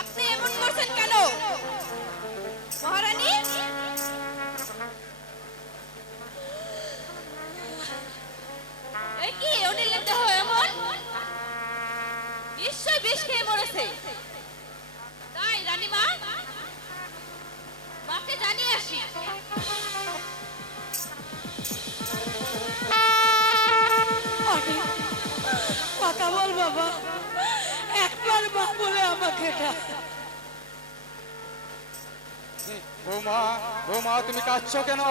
আপনি এমন করছেন কেন মহারানী? এই কি অনিলের দেহ এমন? নিশ্চয় বিষ খেয়ে মরেছে। তাই রানীমা, মাকে জানিয়ে আসি। কথা বল বাবা, একবার মা বলে আমাকে ডাক। বৌমা, বৌমা তুমি কাঁদছো কেন?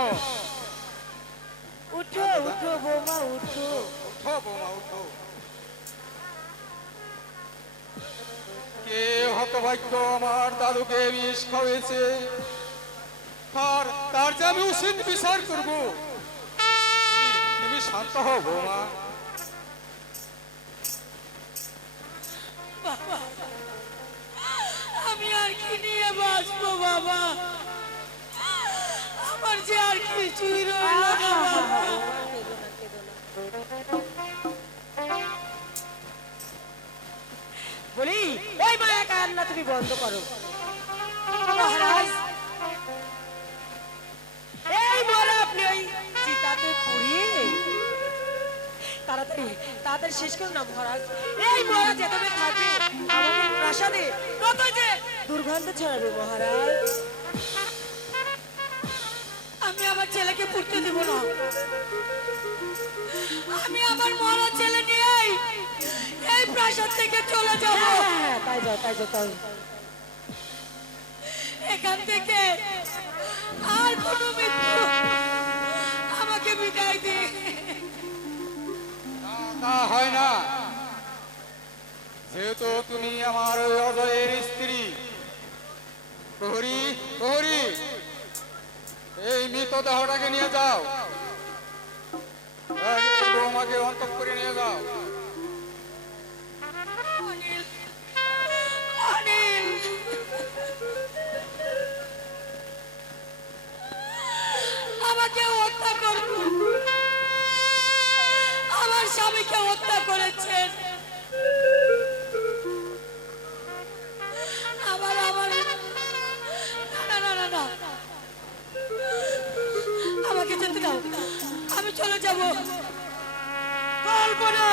উঠো উঠো বৌমা উঠো। উঠো বৌমা উঠো। কে হতভাগ্য আমার দাদুকে বিষ খাওয়াইছে, আর তার যে আমি উচিত বিচার করব। তুমি শান্ত হও বৌমা। বাবা, আমি আর কি নিয়ে বাঁচবো বাবা? আমার যে আর কিছুই রইল না বাবা। বলি ওই মায়া কান্না তুমি বন্ধ করো। মহারাজ, এই বলো আপনি ওই চিতাতে পুড়িয়ে তাড়াতাড়ি তাদের শেষ করুন না মহারাজ। এই মহারাজ যেভাবে থাকবে আমাদের প্রাসাদে কত যে দুর্গন্ধ ছড়াবে মহারাজ। আমি আমার ছেলেকে পুড়তে দেব না। আমি আমার মরা ছেলে নিয়ে এই প্রাসাদ থেকে চলে যাব। তাই যাও তাই যাও তাই। এখান থেকে আর কোনো মৃত্যু আমাকে বিদায় দে। তা হয় না, যেহেতু তুমি আমার ওই অজয়ের স্ত্রী। প্রহরী, প্রহরী, এই মৃতদেহটাকে নিয়ে যাও, বৌমাকে অন্তঃপুরে নিয়ে যাও। অনিল, অনিল, আমাকে হত্যা করুন। আমার স্বামীকে হত্যা করেছেন। আবার আমার না না না না, আমাকে যেতে দাও, আমি চলে যাব। কল্পনা,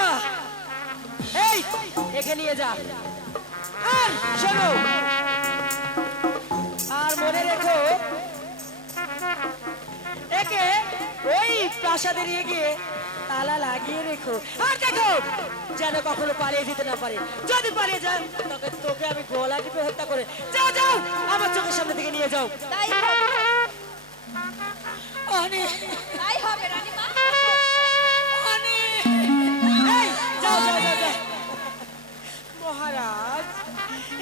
এই এখানে নিয়ে যা। আর শোনো, আর মনে রেখো একে ওই প্রাসাদে নিয়ে গিয়ে তালা লাগিয়ে রেখো। আর দেখো যেন কখনো পালিয়ে যেতে না পারে। যদি পালিয়ে যায় তোকে তোকে আমি গলা টিপে হত্যা করে। যাও যাও, আমার চোখের সামনে থেকে নিয়ে যাও। তাই তাই হবে রানীমা। যাও যাও যাও যাও। মহারাজ,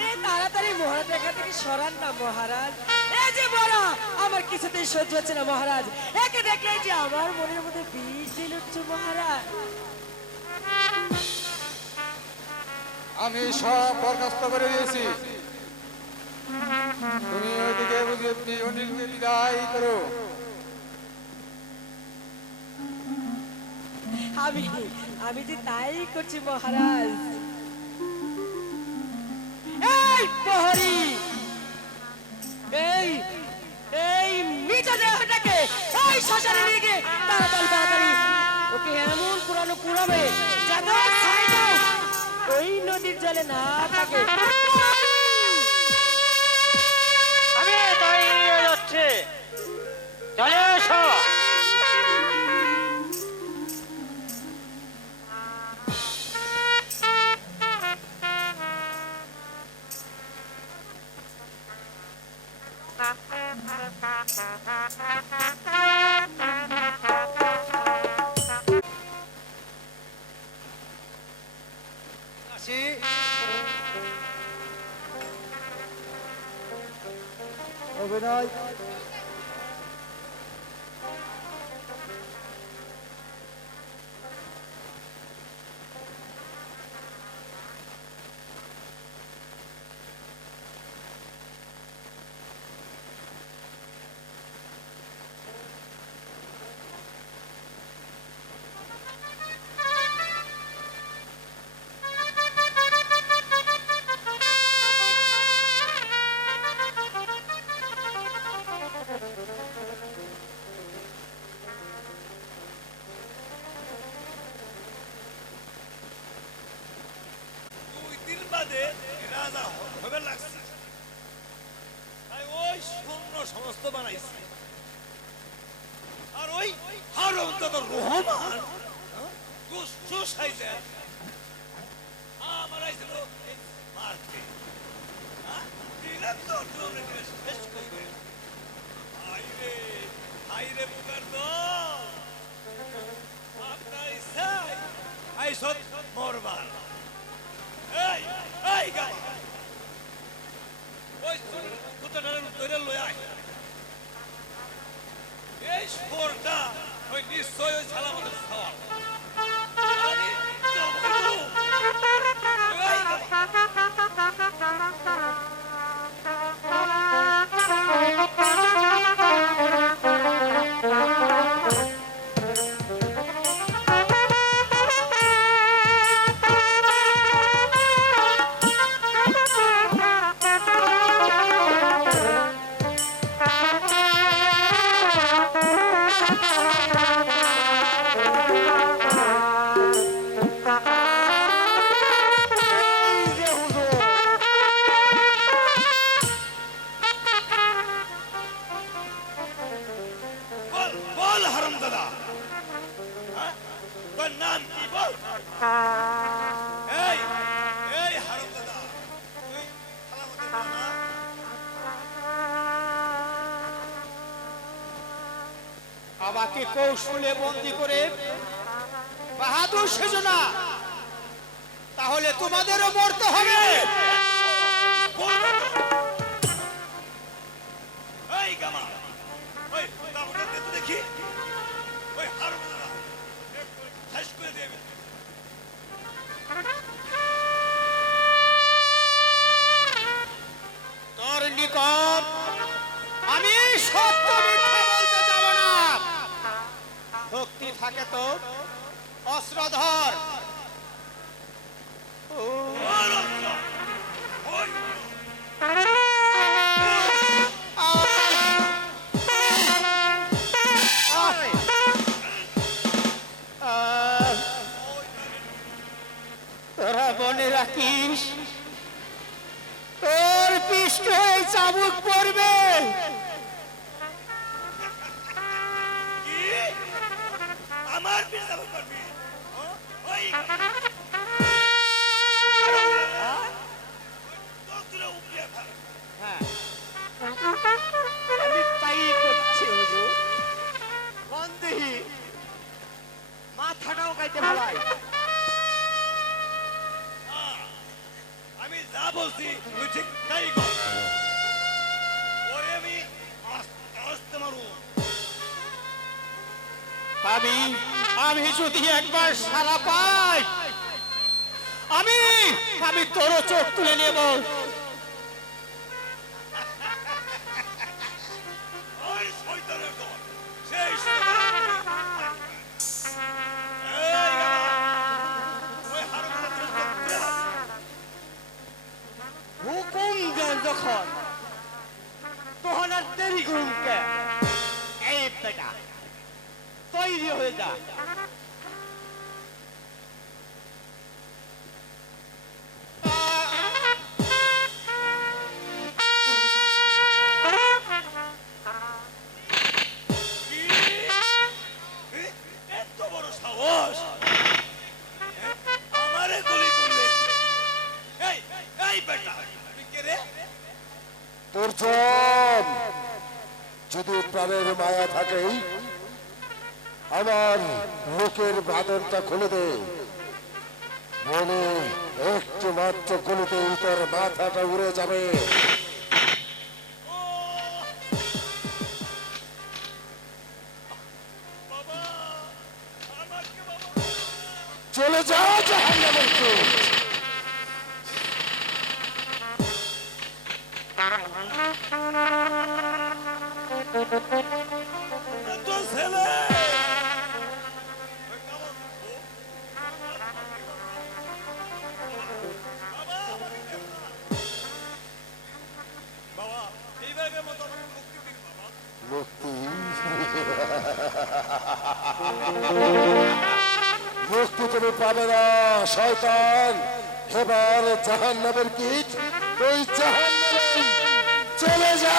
এই তাড়াতাড়ি মহারাজ এখান থেকে সরান না মহারাজ। এই যে মরা আমার কিছুতেই সহ্য হচ্ছে না মহারাজ। একে দেখলে যে আমার মনের মধ্যে বিষ জ্বলে উঠছে মহারাজ। আমি সব বরখাস্ত করে দিয়েছি। তুমি ওইদিকে বুঝিয়ে অনিলকে বিদায় করো। আমি আমি যে তাই করছি মহারাজ। এই প্রহরী, এই এই মৃত দেহটাকে এই শ্মশানে নিয়ে গিয়ে তাড়াতাড়ি তাড়াতাড়ি ওকে এমন পুরানো পুরাবে যাতে ওই নদীর জলে না থাকে। আমি তাই যাচ্ছে, চলে এসো। অভিনয় দে রাজা হবে লাগছে তাই ওই শূন্য সমস্ত বানাইছে আর ওই হারামজাদা রহমান দুষ্ট সাইজে আমার আইছিল মারতে দিলাম তো জোরে করে শেষ করে হাইরে বুকার দল আপনার ইচ্ছায় আইসত মরবার এই এই গামা ওই কুতাটার ধরে লই আয় এই স্পোরটা ওই নিশ্চয় ওই সালামতের সওয়াল আরে জবরদস্ত এই গামা বল বল হারামজাদা হ্যাঁ তোর নাম কি বল এই এই হারামজাদা তুই সালামতের না আমাকে কৌশলে বন্দি করে বাহাদুর সেজো না, তাহলে তোমাদেরও মরতে হবে। এই গামা ওই দামটা দে তো দেখি ওই হারামজাদা শেষ করে দেবে তোর নিকট আমি সত্য মিথ্যা বলতে যাব না। শক্তি থাকে তো অস্ত্র ধর। ওই তোরা মনে রাখিস, তোর পৃষ্ঠে চাবুক পড়বে। কি আমার পিছনে করবি ওই তোরা উপরে থাক আমি তাই করছি হুজুর। বন্দেহি মাথাটাও কাইতে ফেলাই। আমি যা বলছি তুই ঠিক তাই কর ওরে আমি আসতে মারু আমি যদি একবার সারা পাই, আমি তোর চোখ তুলে নেব। ওই শয়তানের দল সেই ওই হারামজাদা হুকুম দেন যখন, তখন আর দেরি করুন কে? এই বেটা তৈরি হয়ে যা। এত বড় সাহস আমারে গুলি করলে এই এই বেটা তুই কে রে দুর্জন, যদি প্রাণের মায়া থাকে আমার মুখের বাঁধনটা খুলে দে। মনে একটু মাত্র গুলিতেই তোর মাথাটা উড়ে যাবে। বাবা আমাকে বাবা চলে যা জাহান্নামের চোখ। তো ছেলে বাবা এইবারের মতো আমাকে মুক্তি দিন বাবা মুক্তি মুক্তি তুমি পাবে না শয়তান। এবার জাহান্নামের কীট ওই জাহান্নামে চলে যা।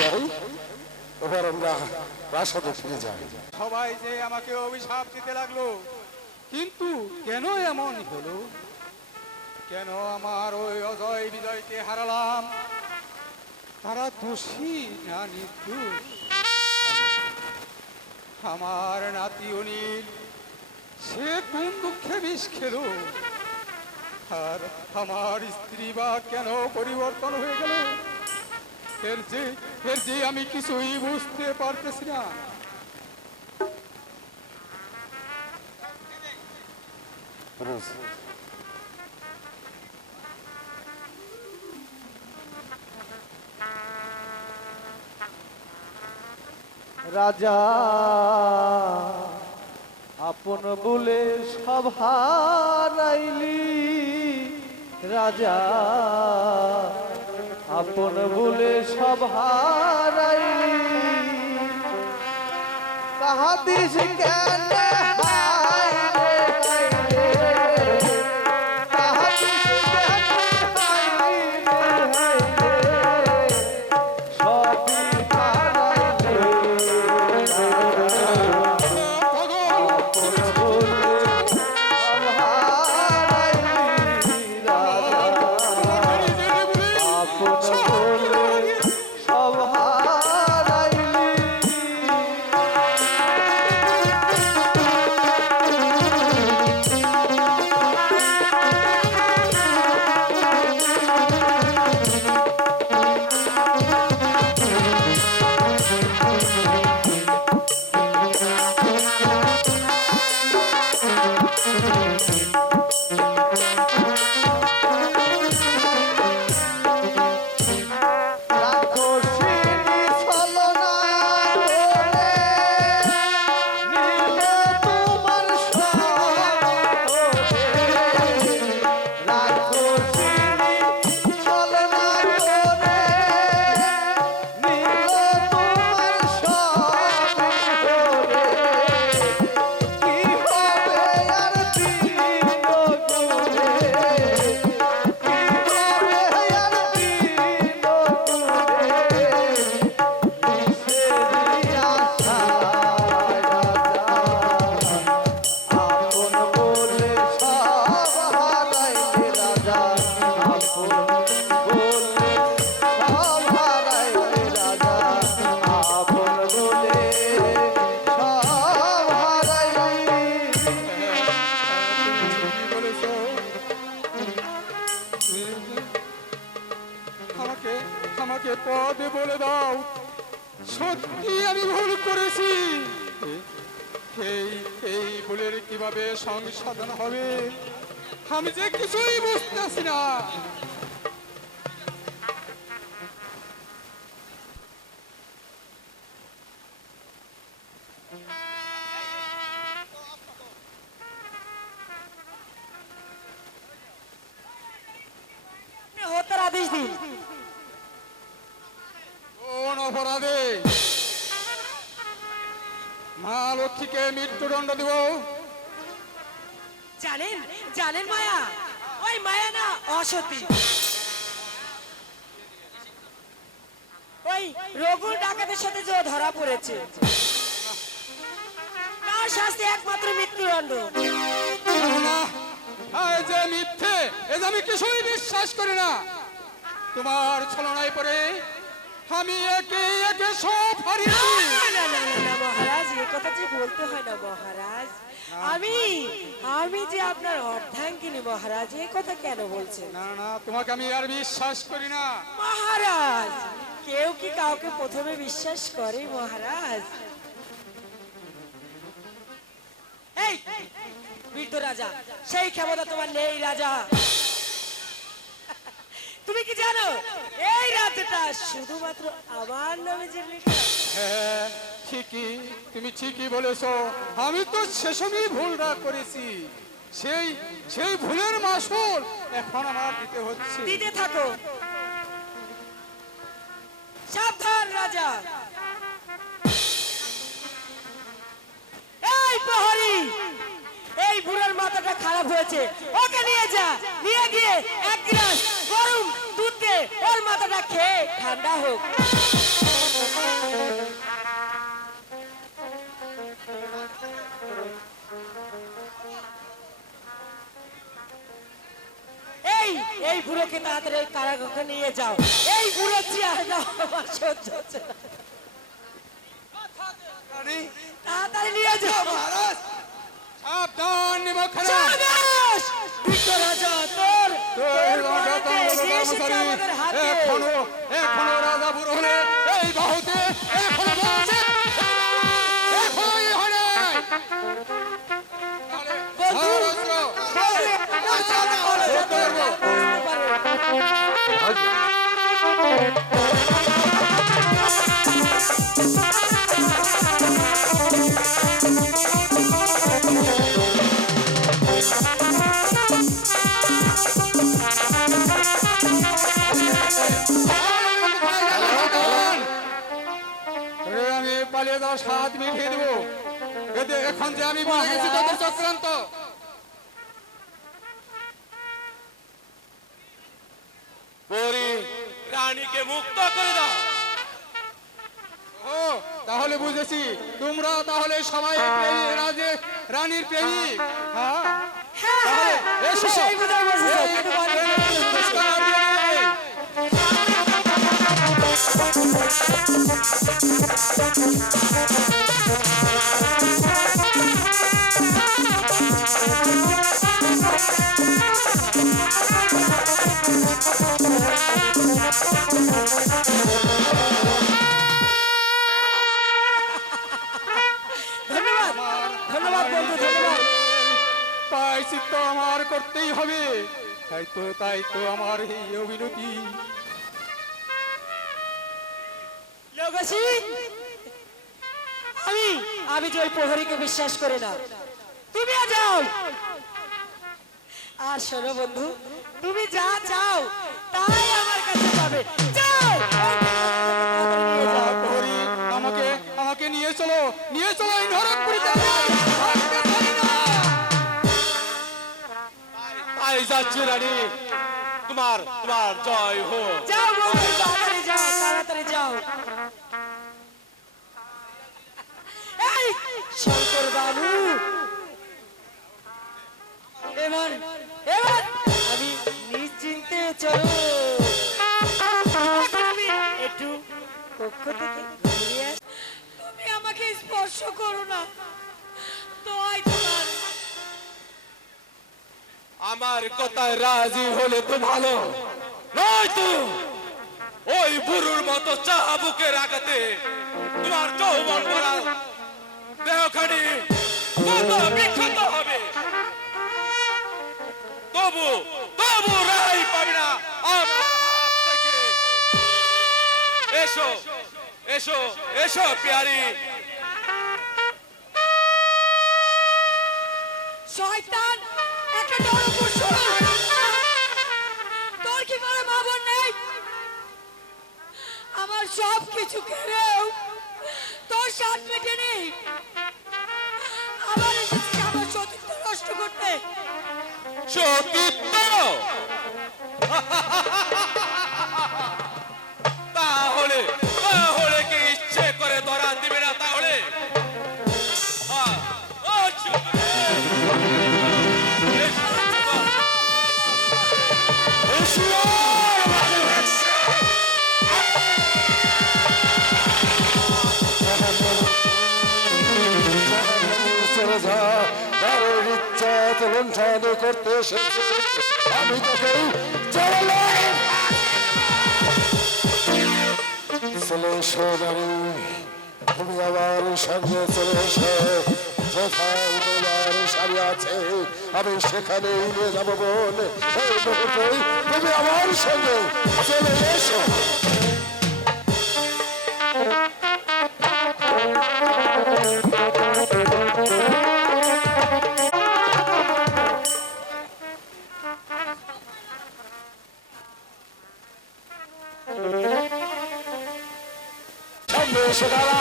যাই, এবার আমরা প্রাসাদে ফিরে যাই। সবাই যে আমাকে অভিশাপ দিতে লাগলো, কিন্তু কেন এমন হলো? কেন আমার ওই অজয় বিজয়কে হারালাম? তারা দোষী না নির্দোষ? আমার নাতি অনিল, সে কোন দুঃখে বিষ খেলো? আর আমার স্ত্রী বা কেন পরিবর্তন হয়ে গেল? এর যে আমি কিছুই বুঝতে পারতেছি না। রাজা আপন বলে সব হারাইলি, রাজা আপন বলে সব হারাইলি, কাহাদিস কেন হায় রে হায় রে, কাহাদিস কেন হায় রে হায় রে, সবই হারাইলি, সব হারাইলি। রাক্ষসিনী ছলনা করে নিলে তোমার সঙ্গে, রাক্ষসিনী ছলনা করে নিলে তোমার সঙ্গে, কি হবে আর দিন গুণে, কি হবে আর দিন গুণে, কিসেরি আশায় রাজা আপন বলে সব হারাইলে, রাজা আপন বলে সব হারাইলে, রাজা আপন বলে সব হারাইলে। কি বলেছো? আমাকে আমাকে পদে বলে দাও, সত্যি আমি ভুল করেছি। এই এই ভুলের কিভাবে সংশোধন হবে আমি যে কিছুই বুঝতেছি না। হত্যার আদেশ দিন। কোন অপরাধে মা লক্ষ্মীকে মৃত্যুদণ্ড দিব? জানেন জানেন মায়া, ওই মায়া না অসতী, ওই রঘুর ডাকাতের সাথে যে ধরা পড়েছে, তার শাস্তি একমাত্র মৃত্যুদণ্ড। না, এই যে মিথ্যে, এ যে আমি কিছুই বিশ্বাস করি না। তোমার ছলনায় পড়ে আমি একে একে সব হারিয়েছি। না না না না না মহারাজ, এ কথা যে বলতে হয় না মহারাজ। আমি আমি যে আপনার অর্ধাঙ্গিনী মহারাজ, এই কথা কেন বলছেন? না না, তোমাকে আমি আর বিশ্বাস করি না। মহারাজ, কেউ কি কাউকে প্রথমে বিশ্বাস করে মহারাজ? এই বৃদ্ধ রাজা, সেই ক্ষমতা তোমার নেই রাজা। তুমি কি জানো এই রাজ্যটা শুধুমাত্র আমার নামে যে লেখা? হ্যাঁ ঠিকই, তুমি ঠিকই বলেছো। আমি তো সেসময় ভুলটা করেছি। সেই সেই ভুলের মাসুল এখন আমার দিতে হচ্ছে। দিতে থাকো। সাবধান রাজা, মাথাটা খারাপ হয়েছে, ওকে নিয়ে যা, নিয়ে গিয়ে এক গ্লাস গরম দুধ দে, ওর মাথাটা খেয়ে ঠান্ডা হোক। এই এই বুড়োকে তাড়াতাড়ি ওই কারাগারে নিয়ে যাও। এই বুড়ো চেয়ারটা আমার সহ্য হচ্ছে না। তাড়াতাড়ি নিয়ে যাও। মহারাজ সাবধান নিমকখানা। সাবাস! বিট্টু রাজা, তোর মাথাতে এগিয়ে এসেছে আমাদের হাতে। এখনো রাজা বুড়ো হলে এই বাহুতে এখনো বলছে এখনোই হয় নাই। বন্ধু, অস্ত্র আমি পালিয়ে যাওয়ার স্বাদ মিটিয়ে দেবো। এতে এখন যে আমি বলে গেছি তোদের চক্রান্ত। পরি রানীকে মুক্ত করে দাও। ও তাহলে বুঝেছি তোমরা তাহলে সবাই রানীর প্রেমিক। হ্যাঁ হ্যাঁ, এসো। সেই কথাই বলছিস। এই পুরস্কার দিয়ে দিই। ধন্যবাদ, ধন্যবাদ বন্ধু, ধন্যবাদ। প্রায়শ্চিত্ত আমার করতেই হবে। তাই তো আমার এই অভিনতি। লোকসী, আমি যে ওই প্রহরীকে বিশ্বাস করি না। তুমি যাও। আর শোনো বন্ধু, তুমি যা চাও তাই আমার কাছে পাবে। যাও। নিয়ে যাও। প্রহরী, আমাকে নিয়ে চলো এই নরকপুরীতে। তাই যাচ্ছি রানী, তোমার জয় হোক। যাও বন্ধু, তাড়াতাড়ি যাও, তাড়াতাড়ি যাও। এই শঙ্কর বাবু, এবার আমি নিশ্চিন্তে চলো। তুমি একটু কক্ষ থেকে ঘুরে আস। তুমি আমাকে স্পর্শ করো না, দোয়াই তোমার। আমার কথায় রাজি হলে তো ভালো, নয়তো ওই বুড়োর মতো চাবুকের আঘাতে তোমার যৌবন ভরা দেহখানি কত বিক্ষত হবে। তবু রাই পাবি না আমার হাত থেকে। এসো এসো এসো প্যারি। শয়তান, একটা নরপশু। তোর কি বলে মা বোন নেই? আমার সব কিছু কেড়েও তোর স্বাদ মেটেনি। আবার এসেছিস আমার সতীত্ব নষ্ট করতে। সতীত্ব তাহলে কি ইচ্ছে করে ধরা দিবে না? তাহলে লুণ্ঠন করতে এসেছে, আমি তোকে চলে এসো নারী, তুমি আমার সঙ্গে চলে এসো। কোথাও তোমার স্বামী আছে আমি সেখানেই নিয়ে যাবো বোন। এই মুহূর্তে তুমি আমার সঙ্গে চলে এসো। সামনে এসে দাঁড়া,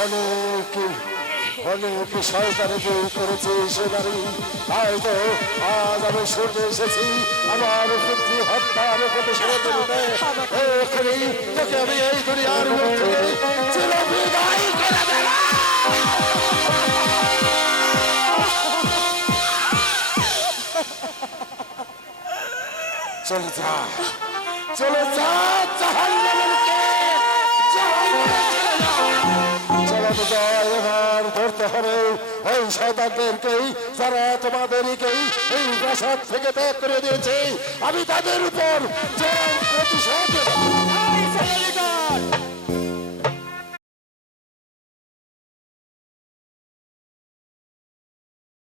অনেক অনেক শয়তানে জয় করেছে সে নারী। তাই তো আজ আমি ছুটে এসেছি আমার পুত্রী হত্যার প্রতিশোধ নিতে। এখনই তোকে আমি এই দুনিয়ার মুখ থেকে চিরবিদায় করে দেব। চলে যা, চলে যা, জাহান্নামকে চলো তো যাই। এবার ধরতে হবে ওই শয়তানদেরকেই, যারা তোমাদেরকেই এই প্রাসাদ থেকে ত্যাগ করে দিয়েছে। আমি তাদের উপর